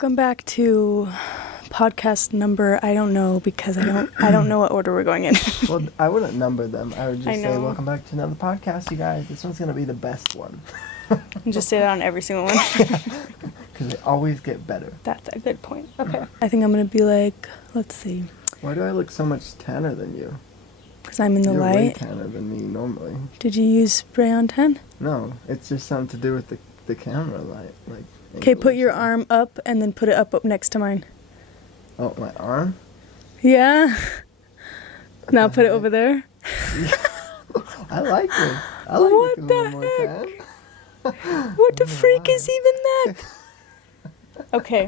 Welcome back to podcast number, I don't know, because I don't know what order we're going in. Well, I wouldn't number them. I would just say, know. welcome back to another podcast, you guys. This one's going to be the best one. And just say that on every single one. Because they always get better. That's a good point. Okay. I think I'm going to be like, let's see. Why do I look so much tanner than you? Because I'm in the You're light. way tanner than me normally. Did you use spray on tan? No, it's just something to do with the camera light. Like. Okay, put your arm up and then put it up next to mine. Oh, my arm? Yeah. Now put it over there. I like it. I like What it a the little more heck? tan. What the freak is even that? Okay.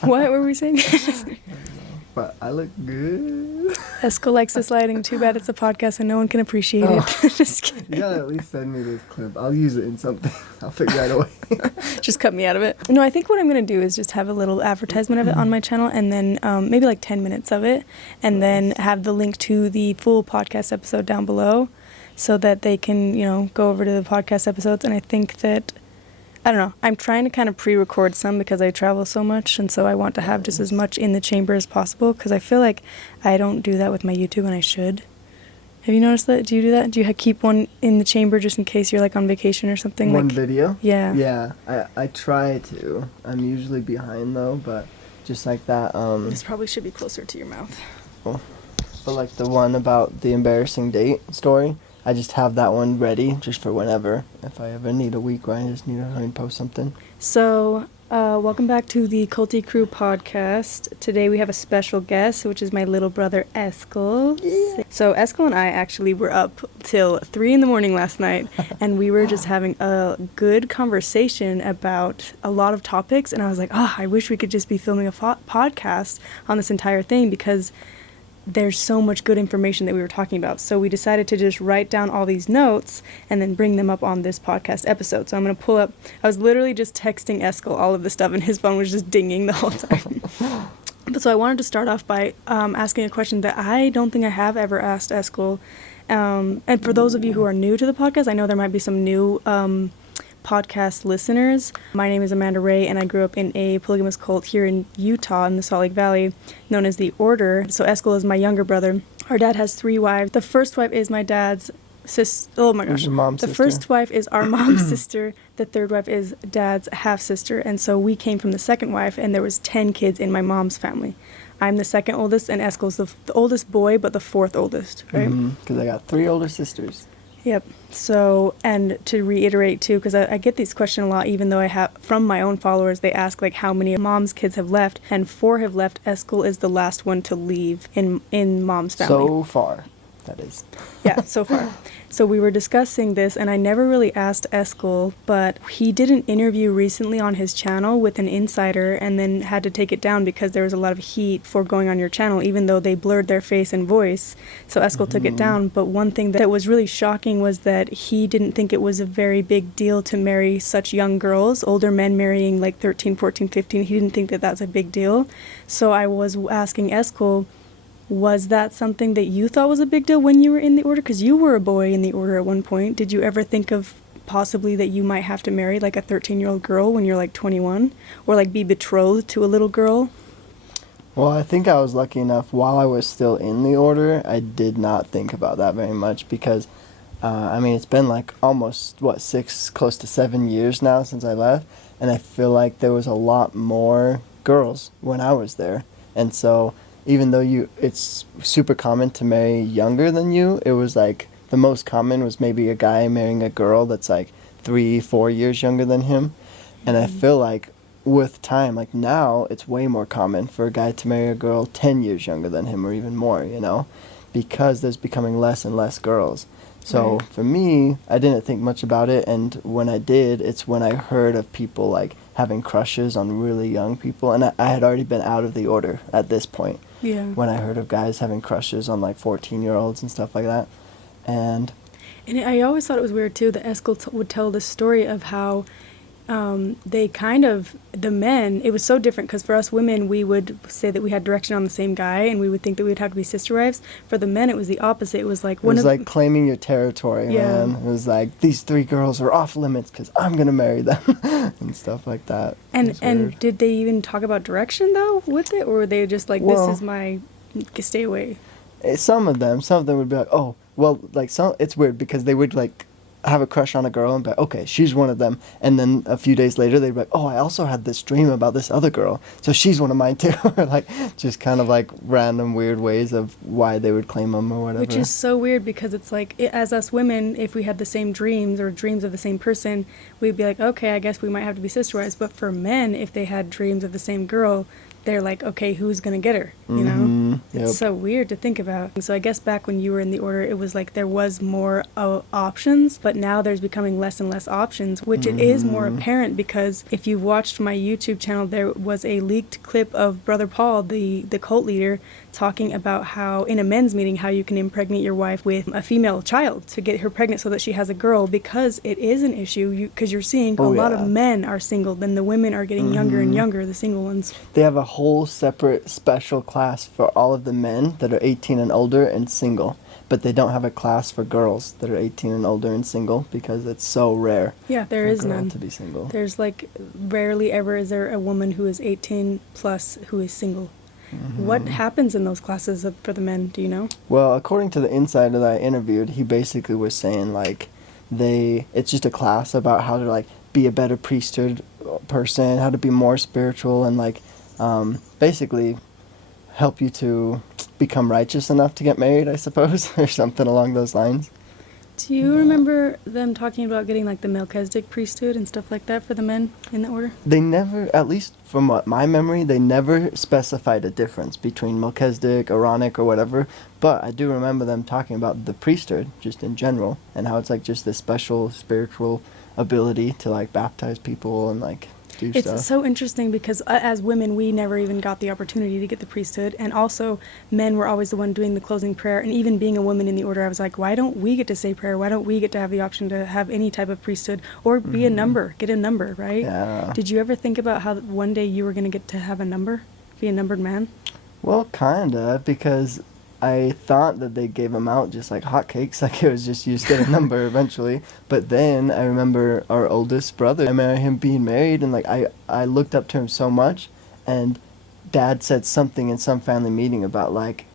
What were we saying? But I look good. Eskel likes this lighting. Too bad it's a podcast and no one can appreciate it. Just kidding. You gotta at least send me this clip. I'll use it in something. I'll figure out a way. Just cut me out of it. No, I think what I'm going to do is just have a little advertisement of it on my channel and then maybe like 10 minutes of it and then have the link to the full podcast episode down below so that they can, go over to the podcast episodes. And I think that, I don't know, I'm trying to kind of pre-record some because I travel so much and so I want to have just as much in the chamber as possible because I feel like I don't do that with my YouTube and I should. Have you noticed that? Do you do that? Do you keep one in the chamber just in case you're like on vacation or something? One video? Yeah. Yeah, I try to. I'm usually behind though, but just like that. This probably should be closer to your mouth. But like the one about the embarrassing date story, I just have that one ready just for whenever. If I ever need a week where I just need to post something. So, welcome back to the Culty Crew podcast. Today we have a special guest, which is my little brother Eskel. Yeah. So Eskel and I actually were up till 3 a.m. last night, and we were just having a good conversation about a lot of topics. And I was like, I wish we could just be filming a podcast on this entire thing because there's so much good information that we were talking about. So we decided to just write down all these notes and then bring them up on this podcast episode. So I'm going to pull up, I was literally just texting Eskel all of the stuff and his phone was just dinging the whole time. But so I wanted to start off by asking a question that I don't think I have ever asked Eskel. And for those of you who are new to the podcast, I know there might be some new podcast listeners. My name is Amanda Ray and I grew up in a polygamous cult here in Utah in the Salt Lake Valley known as the Order. So Eskel is my younger brother. Our dad has 3 wives. The first wife is my dad's sister. Oh my gosh. The first wife is our mom's sister. The third wife is dad's half sister. And so we came from the second wife and there was 10 kids in my mom's family. I'm the second oldest and Eskel's the oldest boy but the 4th oldest, right? Because I got 3 older sisters. Yep. So, and to reiterate too, because I get this question a lot, even though I have, from my own followers, they ask like how many mom's kids have left, and 4 have left. Eskel is the last one to leave in mom's family. So far, that is. Yeah, so far. So we were discussing this, and I never really asked Eskel, but he did an interview recently on his channel with an insider and then had to take it down because there was a lot of heat for going on your channel, even though they blurred their face and voice. So Eskel took it down, but one thing that was really shocking was that he didn't think it was a very big deal to marry such young girls, older men marrying like 13, 14, 15. He didn't think that that's a big deal. So I was asking Eskel, was that something that you thought was a big deal when you were in the Order? Because you were a boy in the Order at one point. Did you ever think of possibly that you might have to marry like a 13-year-old girl when you're like 21? Or like be betrothed to a little girl? Well, I think I was lucky enough while I was still in the Order, I did not think about that very much because, it's been like almost, 6, close to 7 years now since I left. And I feel like there was a lot more girls when I was there. And so even though it's super common to marry younger than you, it was like the most common was maybe a guy marrying a girl that's like 3-4 years younger than him. And I feel like with time, like now, it's way more common for a guy to marry a girl 10 years younger than him or even more, because there's becoming less and less girls. So for me, I didn't think much about it. And when I did, it's when I heard of people like having crushes on really young people. And I had already been out of the Order at this point. Yeah. When I heard of guys having crushes on like 14-year-olds and stuff like that. And I always thought it was weird too that Eskel would tell the story of how they kind of, the men, it was so different because for us women, we would say that we had direction on the same guy and we would think that we would have to be sister wives. For the men, it was the opposite. It was like, it was like claiming your territory, Yeah. man. It was like, these 3 girls are off limits because I'm going to marry them and stuff like that. It was And weird. did they even talk about direction though with it, or were they just like, Well- this is my, stay away? Some of them would be like, oh, well, like it's weird because they would like have a crush on a girl and be like, okay, she's one of them, and then a few days later they'd be like, oh, I also had this dream about this other girl, so she's one of mine too. Or like just kind of like random weird ways of why they would claim them or whatever. Which is so weird because it's like, as us women, if we had the same dreams or dreams of the same person, we'd be like, okay, I guess we might have to be sister wives. But for men, if they had dreams of the same girl, they're like, okay, who's gonna get her? You know, Yep. it's so weird to think about. And so I guess back when you were in the order, it was like there was more options, but now there's becoming less and less options, which it is more apparent because if you've watched my YouTube channel, there was a leaked clip of Brother Paul, the cult leader, talking about how in a men's meeting how you can impregnate your wife with a female child to get her pregnant so that she has a girl, because it is an issue because you're seeing a lot of men are single, then the women are getting younger and younger, the single ones. They have a whole separate special class for all of the men that are 18 and older and single, but they don't have a class for girls that are 18 and older and single because it's so rare. Yeah, there for a is girl none to be single. There's like rarely ever is there a woman who is 18 plus who is single. What happens in those classes for the men, do you know? Well, according to the insider that I interviewed, he basically was saying like it's just a class about how to like be a better priesthood person, how to be more spiritual, and like basically help you to become righteous enough to get married, I suppose, or something along those lines. Do you remember them talking about getting like the Melchizedek priesthood and stuff like that for the men in the order? They never, at least from what my memory, they never specified a difference between Melchizedek, Aaronic, or whatever. But I do remember them talking about the priesthood just in general and how it's like just this special spiritual ability to like baptize people and like do stuff. It's so interesting because as women, we never even got the opportunity to get the priesthood. And also, men were always the one doing the closing prayer. And even being a woman in the order, I was like, why don't we get to say prayer? Why don't we get to have the option to have any type of priesthood or be a number, get a number, right? Yeah. Did you ever think about how one day you were going to get to have a number, be a numbered man? Well, kinda, because I thought that they gave them out just like hotcakes, like it was just you just get a number eventually. But then I remember our oldest brother, I remember him being married, and like I looked up to him so much, and Dad said something in some family meeting about like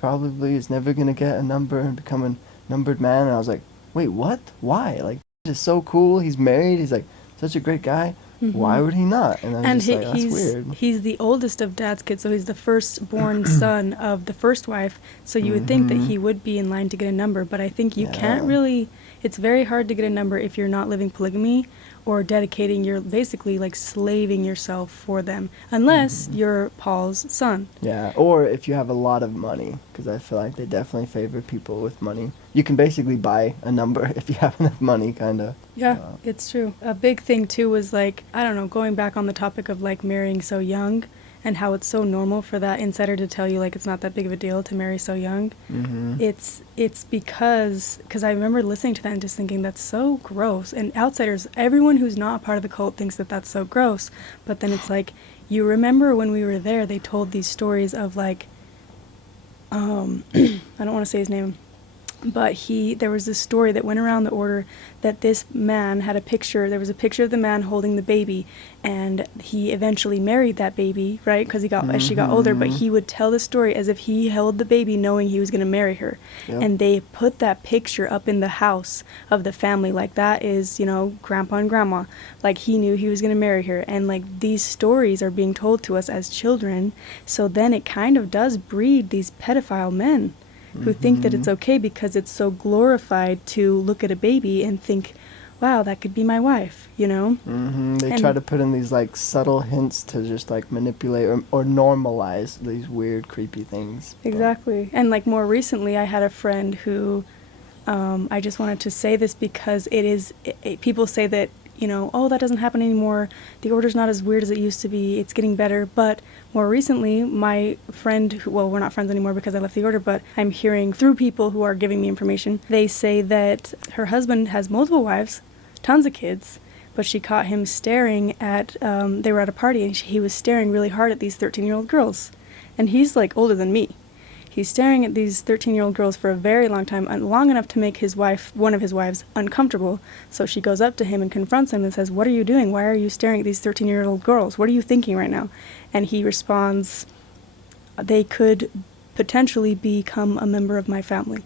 probably is never gonna get a number and become a numbered man, and I was like, wait, what? Why? Like, this is so cool. He's married. He's like such a great guy. Why would he not? And I was just like, that's weird. He's the oldest of Dad's kids, so he's the firstborn son of the first wife. So you would think that he would be in line to get a number, but I think you can't really. It's very hard to get a number if you're not living polygamy or dedicating. You're basically like slaving yourself for them, unless you're Paul's son. Yeah, or if you have a lot of money, because I feel like they definitely favor people with money. You can basically buy a number if you have enough money, kind of. Yeah, it's true. A big thing too was like, I don't know, going back on the topic of like marrying so young and how it's so normal for that insider to tell you like it's not that big of a deal to marry so young. It's because I remember listening to that and just thinking that's so gross. And outsiders, everyone who's not a part of the cult thinks that that's so gross. But then it's like, you remember when we were there, they told these stories of like, I don't want to say his name, but there was this story that went around the order that this man had a picture. There was a picture of the man holding the baby, and he eventually married that baby, right? Because as she got older, but he would tell the story as if he held the baby knowing he was going to marry her. Yep. And they put that picture up in the house of the family. Like, that is, grandpa and grandma. Like, he knew he was going to marry her. And, like, these stories are being told to us as children. So then it kind of does breed these pedophile men who think that it's okay because it's so glorified to look at a baby and think, wow, that could be my wife, They try to put in these like subtle hints to just like manipulate or normalize these weird, creepy things. Exactly. And like more recently, I had a friend who, I just wanted to say this because people say that, oh, that doesn't happen anymore. The order's not as weird as it used to be. It's getting better. But more recently, my friend, we're not friends anymore because I left the order, but I'm hearing through people who are giving me information, they say that her husband has multiple wives, tons of kids, but she caught him staring at, they were at a party, and he was staring really hard at these 13-year-old girls. And he's, like, older than me. He's staring at these 13-year-old girls for a very long time, long enough to make his wife, one of his wives, uncomfortable. So she goes up to him and confronts him and says, "What are you doing? Why are you staring at these 13-year-old girls? What are you thinking right now?" And he responds, "They could potentially become a member of my family."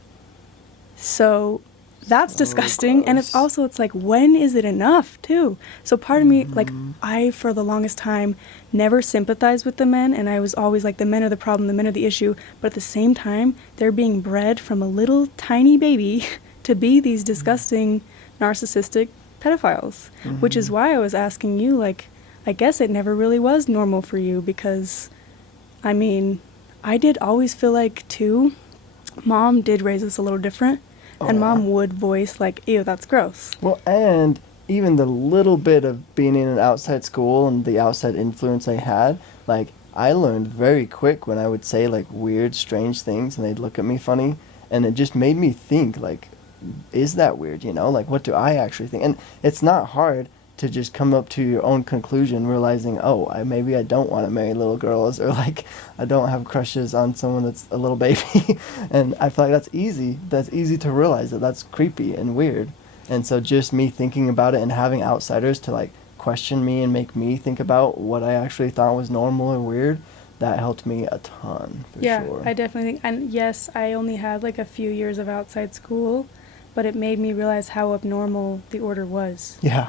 So that's disgusting. And it's also, it's like, when is it enough, too? So part of me, like, I, for the longest time, never sympathized with the men, and I was always like, the men are the problem, the men are the issue. But at the same time, they're being bred from a little tiny baby to be these disgusting, narcissistic pedophiles. Which is why I was asking you, like, I guess it never really was normal for you, because, I mean, I did always feel like, too, Mom did raise us a little different. And Mom would voice, like, ew, that's gross. Well, and even the little bit of being in an outside school and the outside influence I had, like, I learned very quick when I would say, like, weird, strange things, and they'd look at me funny, and it just made me think, like, is that weird, you know? Like, what do I actually think? And it's not hard to just come up to your own conclusion, realizing, oh, maybe I don't want to marry little girls, or like I don't have crushes on someone that's a little baby. And I feel like that's easy to realize that that's creepy and weird. And so just me thinking about it and having outsiders to like question me and make me think about what I actually thought was normal or weird, that helped me a ton, for sure. I definitely think, and yes, I only had like a few years of outside school, but it made me realize how abnormal the order was. Yeah.